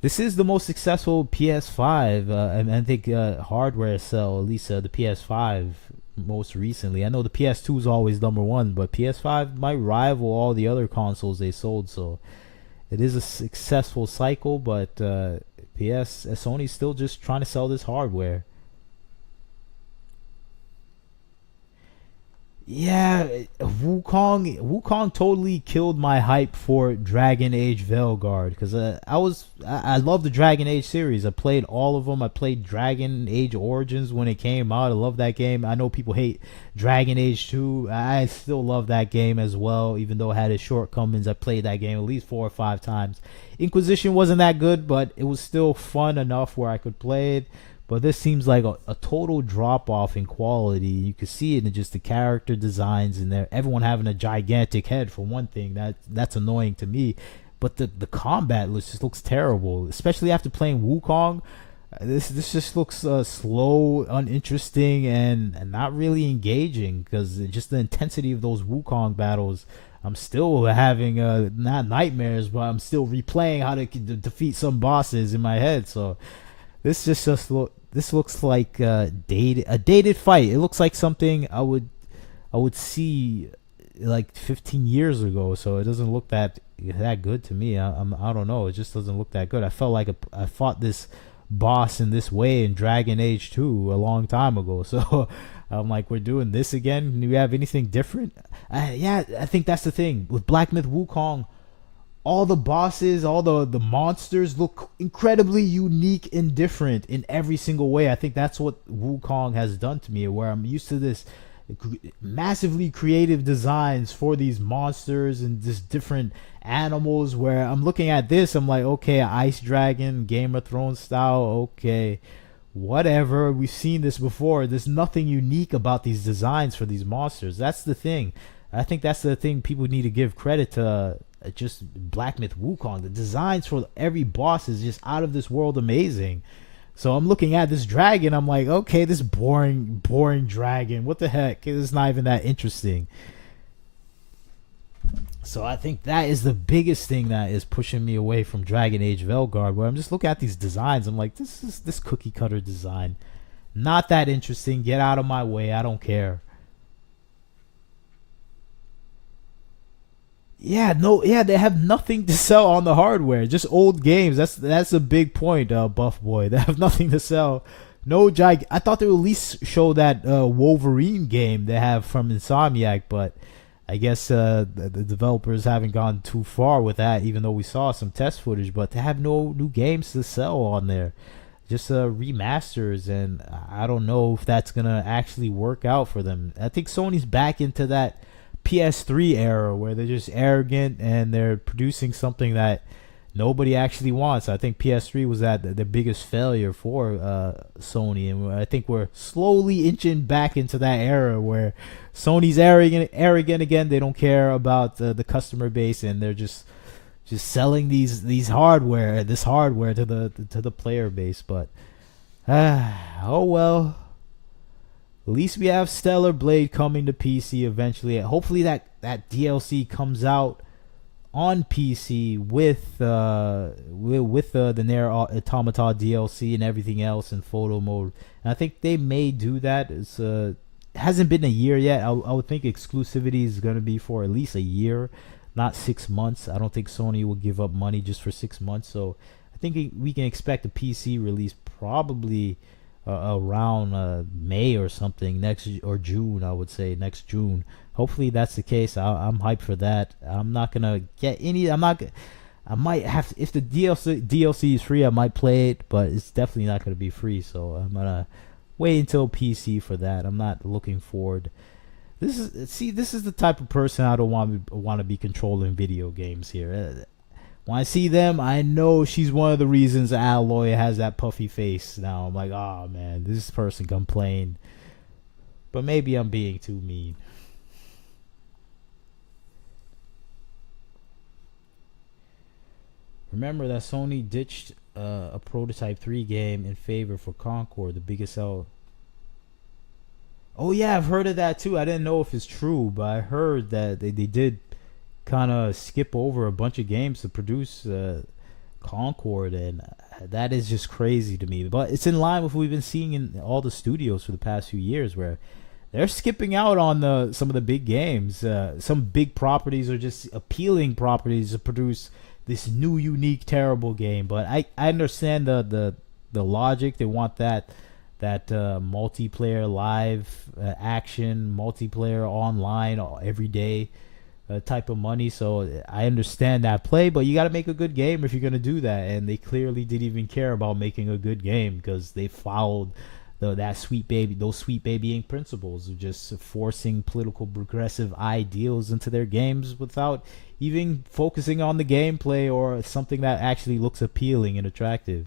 This is the most successful PS5, and I think hardware sell, at least the PS5 most recently. I know the PS2 is always number one, but PS5 might rival all the other consoles they sold. So it is a successful cycle, but Sony's still just trying to sell this hardware. Yeah, Wukong totally killed my hype for Dragon Age Veilguard, because I love the Dragon Age series. I played all of them. I played Dragon Age Origins when it came out. I love that game. I know people hate Dragon Age 2. I still love that game as well, even though it had its shortcomings. I played that game at least 4 or 5 times. Inquisition wasn't that good, but it was still fun enough where I could play it. But this seems like a total drop off in quality. You can see it in just the character designs in there. Everyone having a gigantic head for one thing. That's annoying to me. But the combat just looks terrible, especially after playing Wukong. This just looks slow, uninteresting, and not really engaging, because just the intensity of those Wukong battles. I'm still having not nightmares, but I'm still replaying how to defeat some bosses in my head. So this looks like a dated fight. It looks like something I would see like 15 years ago. So it doesn't look that good to me. I don't know. It just doesn't look that good. I felt like I fought this boss in this way in Dragon Age 2 a long time ago. So I'm like, we're doing this again. Do we have anything different? Yeah, I think that's the thing with Black Myth Wukong. All the bosses, all the monsters look incredibly unique and different in every single way. I think that's what Wukong has done to me, where I'm used to this massively creative designs for these monsters and just different animals, where I'm looking at this, I'm like, okay, Ice Dragon, Game of Thrones style, okay, whatever. We've seen this before. There's nothing unique about these designs for these monsters. That's the thing. I think that's the thing people need to give credit to. Just Black Myth Wukong, the designs for every boss is just out of this world amazing. So I'm looking at this dragon, I'm like, okay, this boring dragon, what the heck, it's not even that interesting. So I think that is the biggest thing that is pushing me away from Dragon Age Veilguard, where I'm just looking at these designs, I'm like, this cookie cutter design, not that interesting, get out of my way, I don't care. Yeah, they have nothing to sell on the hardware. Just old games. That's a big point, Buff Boy. They have nothing to sell. I thought they would at least show that Wolverine game they have from Insomniac, but I guess the developers haven't gone too far with that, even though we saw some test footage. But they have no new games to sell on there. Just remasters, and I don't know if that's gonna actually work out for them. I think Sony's back into that PS3 era where they're just arrogant and they're producing something that nobody actually wants. I think PS3 was the biggest failure for Sony, and I think we're slowly inching back into that era where Sony's arrogant again. They don't care about the customer base, and they're just selling this hardware to the player base. But oh well. At least we have Stellar Blade coming to PC eventually. Hopefully that DLC comes out on PC with the Nier Automata DLC and everything else in photo mode. And I think they may do that. It hasn't been a year yet. I would think exclusivity is going to be for at least a year, not 6 months. I don't think Sony will give up money just for 6 months. So I think we can expect a PC release probably around May or something or June. I would say next June. Hopefully that's the case. I'm hyped for that. I'm not gonna get any. I might have, if the DLC is free, I might play it, but it's definitely not gonna be free. So I'm gonna wait until PC for that. I'm not looking forward. This is the type of person I don't want to be controlling video games here. When I see them, I know she's one of the reasons Alloy has that puffy face now. I'm like, oh man, this person complained. But maybe I'm being too mean. Remember that Sony ditched a Prototype 3 game in favor for Concord, the biggest seller. Oh yeah, I've heard of that too. I didn't know if it's true, but I heard that they did kind of skip over a bunch of games to produce Concord, and that is just crazy to me. But it's in line with what we've been seeing in all the studios for the past few years, where they're skipping out on some of the big games. Some big properties are just appealing properties to produce this new, unique, terrible game. But I understand the logic. They want that that multiplayer live action, multiplayer online every day type of money. So I understand that play, but you got to make a good game if you're going to do that. And they clearly didn't even care about making a good game because they followed those sweet babying principles of just forcing political progressive ideals into their games without even focusing on the gameplay or something that actually looks appealing and attractive.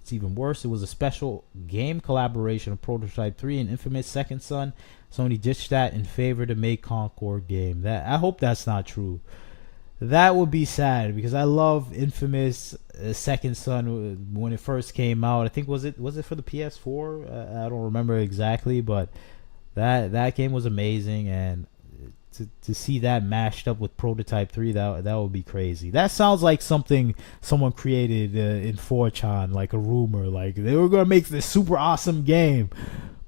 It's even worse. It was a special game collaboration of Prototype 3 and Infamous Second Son. Sony ditched that in favor to make Concord game. That I hope that's not true. That would be sad because I love Infamous Second Son when it first came out. I think was it for the PS4? I don't remember exactly, but that game was amazing, and to see that mashed up with Prototype 3, that would be crazy. That sounds like something someone created in 4chan, like a rumor, like they were gonna make this super awesome game,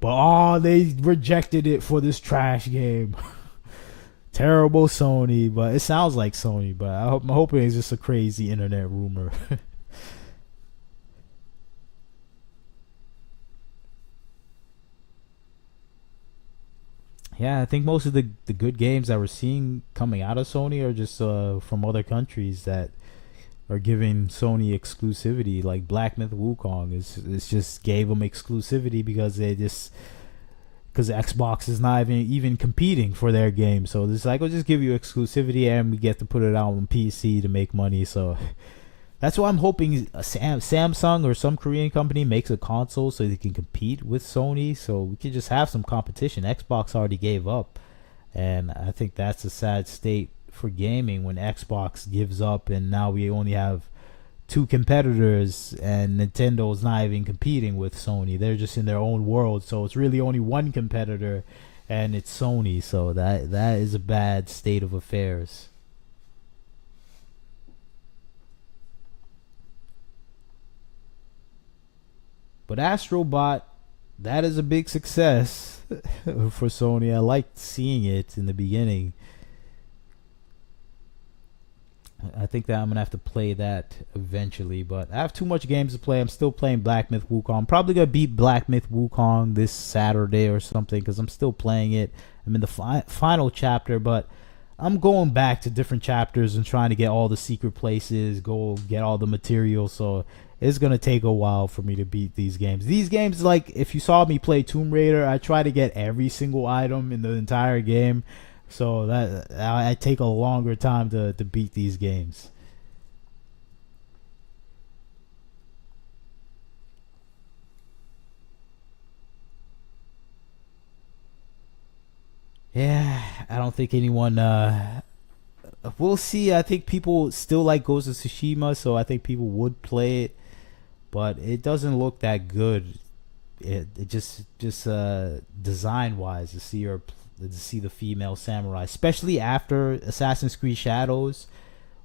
but they rejected it for this trash game. Terrible Sony, but it sounds like Sony, but I'm hoping it's just a crazy internet rumor. Yeah, I think most of the good games that we're seeing coming out of Sony are just from other countries that are giving Sony exclusivity. Like Black Myth Wukong it's just gave them exclusivity because Xbox is not even competing for their game. So it's like, we'll just give you exclusivity and we get to put it out on PC to make money. So that's why I'm hoping Samsung or some Korean company makes a console so they can compete with Sony, so we can just have some competition. Xbox already gave up, and I think that's a sad state for gaming when Xbox gives up and now we only have two competitors and Nintendo's not even competing with Sony. They're just in their own world, so it's really only one competitor, and it's Sony. So that is a bad state of affairs. But Astrobot, that is a big success for Sony. I liked seeing it in the beginning. I think that I'm going to have to play that eventually, but I have too much games to play. I'm still playing Black Myth Wukong. I'm probably going to beat Black Myth Wukong this Saturday or something because I'm still playing it. I'm in the final chapter, but I'm going back to different chapters and trying to get all the secret places, go get all the material, so it's going to take a while for me to beat these games. These games, like, if you saw me play Tomb Raider, I try to get every single item in the entire game, so that I take a longer time to beat these games. Yeah, I don't think anyone we'll see. I think people still like Ghost of Tsushima, so I think people would play it, but it doesn't look that good. It just design wise to see the female samurai, especially after Assassin's Creed Shadows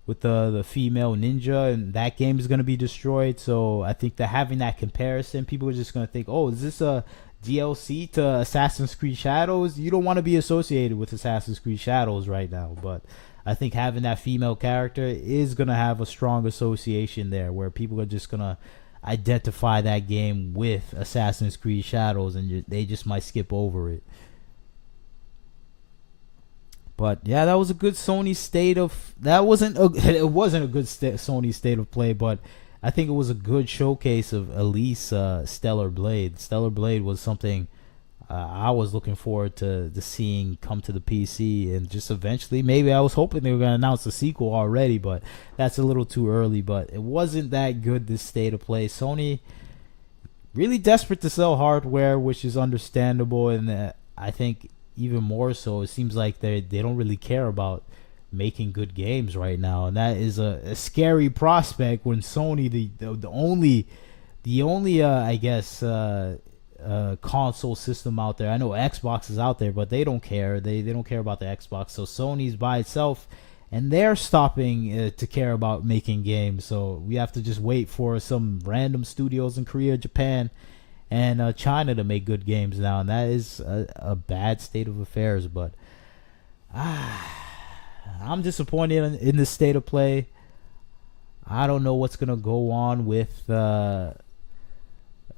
with the female ninja, and that game is going to be destroyed. So I think that having that comparison, people are just going to think, oh, is this a DLC to Assassin's Creed Shadows? You don't want to be associated with Assassin's Creed Shadows right now, but I think having that female character is going to have a strong association there where people are just going to identify that game with Assassin's Creed Shadows, and they just might skip over it. But yeah, that was a good Sony state of it wasn't a good Sony state of play, but I think it was a good showcase of at least Stellar Blade. Stellar Blade was something I was looking forward to seeing come to the PC, and just eventually, maybe I was hoping they were going to announce a sequel already, but that's a little too early. But it wasn't that good, this state of play. Sony really desperate to sell hardware, which is understandable, and I think even more so, it seems like they don't really care about making good games right now, and that is a scary prospect when Sony, the only I guess console system out there. I know Xbox is out there, but they don't care. They don't care about the Xbox. So Sony's by itself, and they're stopping to care about making games. So we have to just wait for some random studios in Korea, Japan, and China to make good games now, and that is a bad state of affairs. But I'm disappointed in this state of play. I don't know what's gonna go on with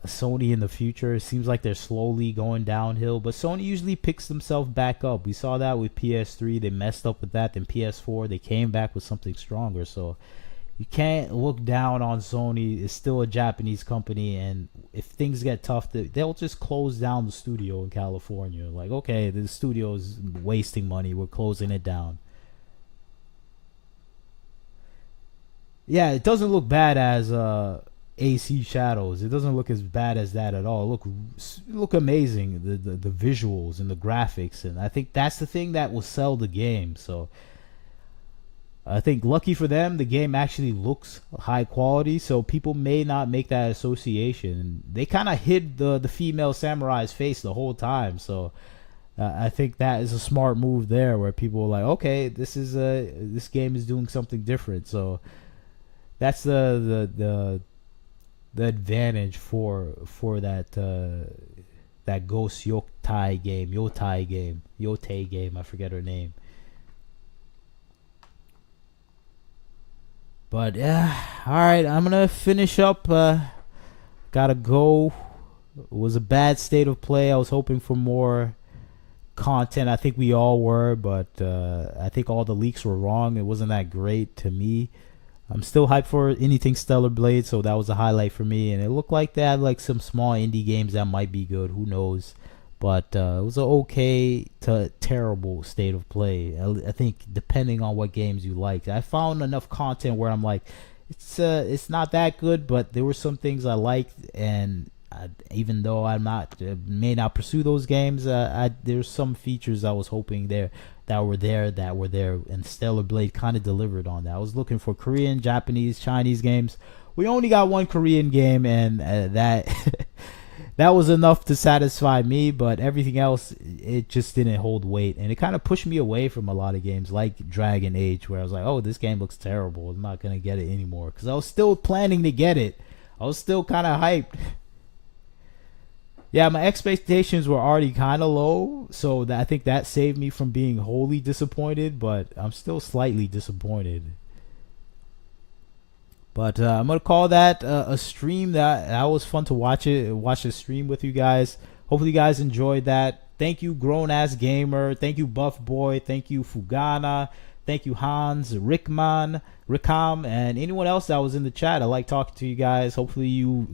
Sony in the future. It seems like they're slowly going downhill, but Sony usually picks themselves back up. We saw that with PS3. They messed up with that. Then PS4, they came back with something stronger. So you can't look down on Sony. It's still a Japanese company, and if things get tough, they'll just close down the studio in California. Like, okay, the studio is wasting money. We're closing it down. Yeah, it doesn't look bad as AC Shadows. It doesn't look as bad as that at all. Look amazing. The visuals and the graphics, and I think that's the thing that will sell the game. So I think lucky for them, the game actually looks high quality, so people may not make that association. They kind of hid the female samurai's face the whole time, so I think that is a smart move there, where people are like, okay, this game is doing something different. So that's the advantage for that Ghost Yotai game. I forget her name. But yeah, all right, I'm gonna finish up. Gotta go. It was a bad state of play. I was hoping for more content. I think we all were, but I think all the leaks were wrong. It wasn't that great to me. I'm still hyped for anything Stellar Blade, so that was a highlight for me. And it looked like they had like some small indie games that might be good. Who knows? But it was an okay to terrible state of play. I think depending on what games you liked. I found enough content where I'm like, it's not that good, but there were some things I liked, and even though may not pursue those games, there's some features I was hoping that were there, and Stellar Blade kind of delivered on that. I was looking for Korean, Japanese, Chinese games. We only got one Korean game, and that that was enough to satisfy me, but everything else, it just didn't hold weight, and it kind of pushed me away from a lot of games like Dragon Age, where I was like, oh, this game looks terrible, I'm not gonna get it anymore, because I was still planning to get it. I was still kind of hyped. Yeah, my expectations were already kind of low, so I think that saved me from being wholly disappointed, but I'm still slightly disappointed. But I'm going to call that a stream. That was fun to watch the stream with you guys. Hopefully you guys enjoyed that. Thank you, Grown Ass Gamer. Thank you, Buff Boy. Thank you, Fugana. Thank you, Hans, Rickam, and anyone else that was in the chat. I like talking to you guys. Hopefully you